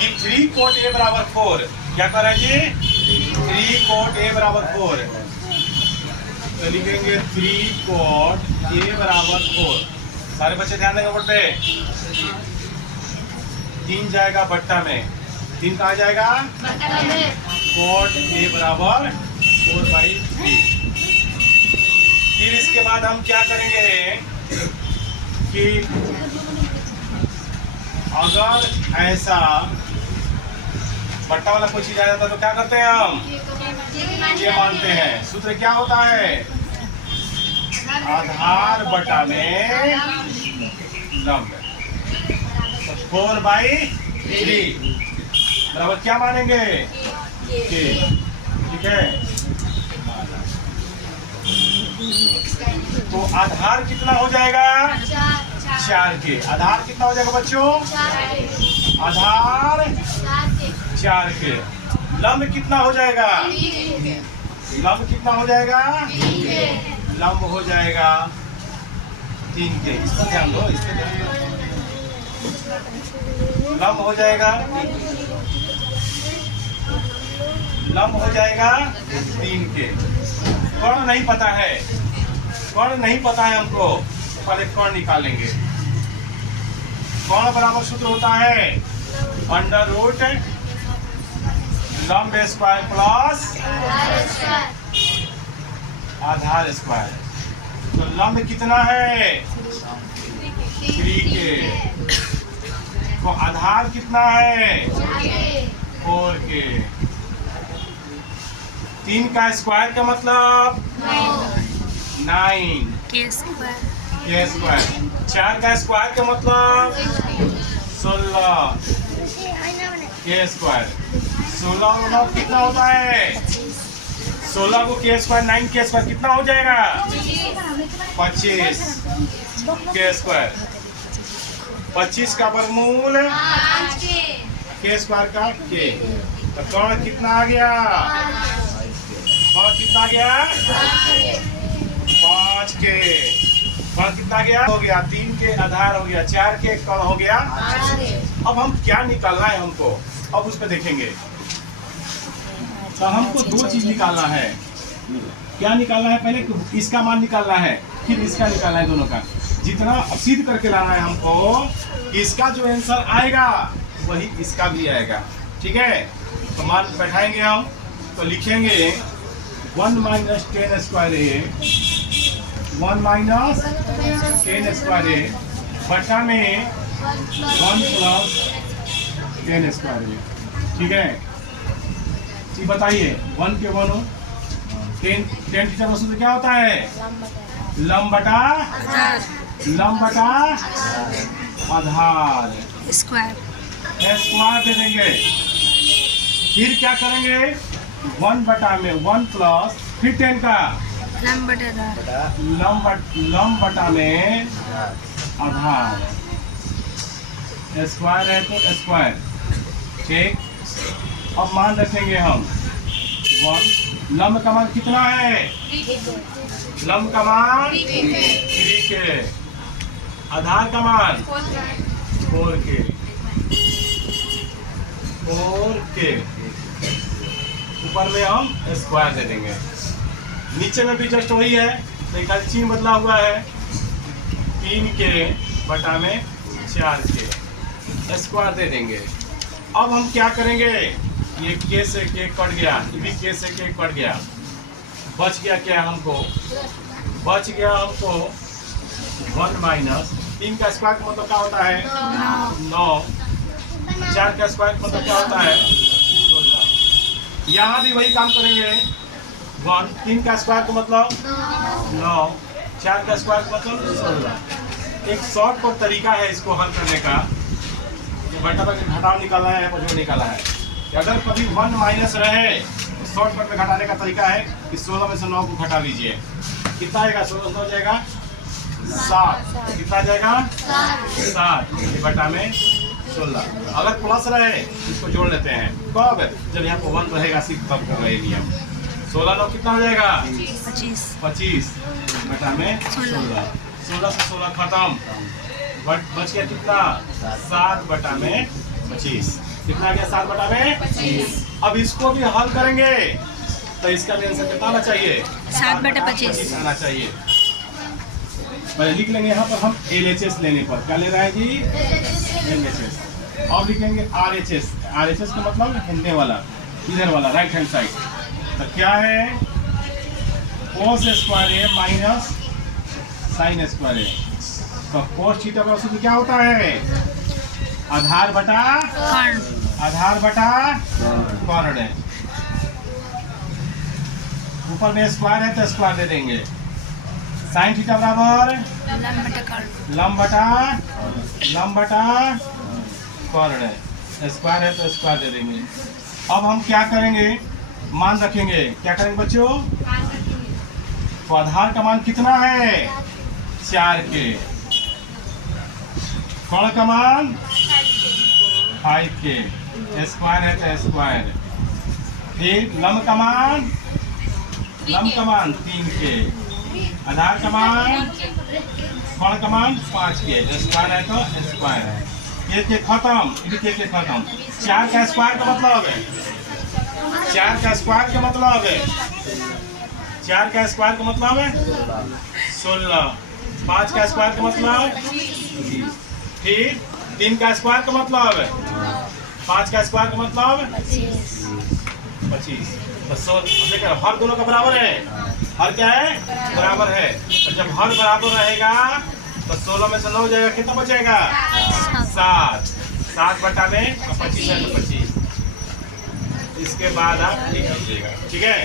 कि 3 cot A बराबर 4। क्या कर रहे हैं जी? 3 कोट ए बराबर 4। तो लिखेंगे 3 कोट ए बराबर 4। सारे बच्चे ध्यान देंगे बोर्ड पे। 3 जाएगा बट्टा में, 3 कहाँ जाएगा? कोट ए बराबर 4/3। फिर इसके बाद हम क्या करेंगे कि अगर ऐसा बट्टा वाला कोई चीज आ जाता है तो क्या करते हैं हम? ये मानते हैं। सूत्र क्या होता है? आधार बटा में लंब। 4/3 बराबर क्या मानेंगे? के। ठीक है। तो आधार कितना हो जाएगा? 4 के। आधार कितना हो जाएगा बच्चों? आधार 4 के। लंब कितना हो जाएगा? लंब कितना हो जाएगा? लंब हो जाएगा 3 के। इस पर ध्यान दो, इस पर ध्यान दो। लंब हो जाएगा, लंब हो जाएगा 3 के। कर्ण नहीं पता है, कर्ण नहीं पता है हमको, पहले कर्ण निकालेंगे। कर्ण बराबर सूत्र होता है अंडर रूट लंब स्क्वायर प्लस आधार स्क्वायर। तो लंब कितना है? 3 के। तो आधार कितना है? 4 के। 3 का स्क्वायर का मतलब 9 के स्क्वायर। के स्क्वायर। 4 का स्क्वायर का मतलब 16 के स्क्वायर। 16 और 9 कितना होता है? 16 को के स्क्वायर 9 के स्क्वायर कितना हो जाएगा? 25 के स्क्वायर। 25 का वर्गमूल के स्क्वायर का के। तो कर्ण कितना आ गया? कर्ण कितना आ गया? 5 के। कर्ण कितना गया? हो गया 3 के आधार हो गया, 4 के कर्ण हो गया। अब हम क्या निकालना है हमको? अब उस पर देखेंगे। तो हमको 2 चीज निकालना है। क्या निकालना है? पहले इसका मान निकालना है, फिर इसका निकालना है। दोनों का जितना सिद्ध करके लाना है हमको, इसका जो आंसर आएगा वही इसका भी आएगा। ठीक है। तो मान बैठाएंगे हम, तो लिखेंगे 1 माइनस 10 स्क्वायर ए, 1 माइनस 10 स्क्वायर ए बटा में 1 प्लस 10 स्क्वायर ए। ठीक है। जी बताइए, 1 के 1 हो, 10 टीचर का सूत्र क्या होता है? लंब बटा आधार स्क्वायर। स्क्वायर दे देंगे। फिर क्या करेंगे? 1 बटा में 1 प्लस फिर 10 का लंब बटा में आधार। स्क्वायर है तो स्क्वायर। ठीक। अब मान रखेंगे हम 1। लंब का मान कितना है? लंब का मान 3 के। आधार का मान 4 के। 4 के ऊपर में हम स्क्वायर दे देंगे। नीचे में भी जस्ट वही है, लेकिन चिन्ह बदला हुआ है। 3 के बटा में 4 के स्क्वायर दे देंगे। अब हम क्या करेंगे? ये के से के कट गया, ये भी के से के कट गया। बच गया क्या हमको? बच गया हमको 1 माइनस 3 का स्क्वायर का मतलब क्या होता है? 9। 4 का स्क्वायर का मतलब क्या होता है? 16। यहाँ भी वही काम करेंगे। 1 3 का स्क्वायर का मतलब 9, 4 का स्क्वायर का मतलब 16। एक शॉर्टकट तरीका है इसको हल करने का। बटा का घटाव निकालना है, जोड़ निकालना है। अगर कभी 1 माइनस रहे तो शॉर्टकट में घटाने का तरीका है कि 16 में से 9 को घटा लीजिए। कितना आएगा? 16 हो जाएगा 7। कितना जाएगा? 7 बटा में 16। अगर प्लस रहे इसको जोड़ लेते हैं। कब? जब यहाँ पर 1 रहेगा सिर्फ तब कर रहे नियम। 16 9 कितना हो जाएगा? 25 बटा में 16। 16 से 16 खत्म। बच गया कितना? 7 बटा में 25। कितना गया 7 बटा में 25। अब इसको भी हल करेंगे तो इसका भी आंसर कितना आना चाहिए 7 बटा 25 आना चाहिए। पहले लिख लेंगे यहाँ पर हम LHS लेने पर क्या ले रहा है जी LHS। अब लिखेंगे RHS। RHS का मतलब हिलने वाला, इधर वाला, राइट हैंड साइड। तो क्या है cos स्क्वायर है माइनस साइन स्क्वायर है। तो cos थीटा का सूत्र क्या होता है आधार बटा कर्ण है। ऊपर में स्क्वायर है तो स्क्वायर दे देंगे। साइन थीटा बराबर लंब बटा कर्ण है। स्क्वायर है तो स्क्वायर दे देंगे। अब हम क्या करेंगे मान रखेंगे। क्या करेंगे बच्चों तो आधार का मान कितना है 4 के, कर्ण का मान 5 के, स्क्वायर है तो स्क्वायर। फिर लंब का मान 3 के, आधार का मान कर्ण का मान 5 के, स्क्वायर है तो स्क्वायर है। ये खत्म, ये खत्म। 4 का स्क्वायर का मतलब है 4 का स्क्वायर का मतलब है 4 का स्क्वायर का मतलब है 16। 5 का स्क्वायर का मतलब फिर 3 का स्क्वायर का मतलब है 5 का स्क्वायर का मतलब 25। तो देखिए हर दोनों का बराबर है। हर क्या है बराबर है। तो जब हर बराबर रहेगा तो 16 में से 9 जाएगा कितना बचेगा 7 बटा में 25 है तो 25। इसके बाद आप लिख लीजिएगा ठीक है।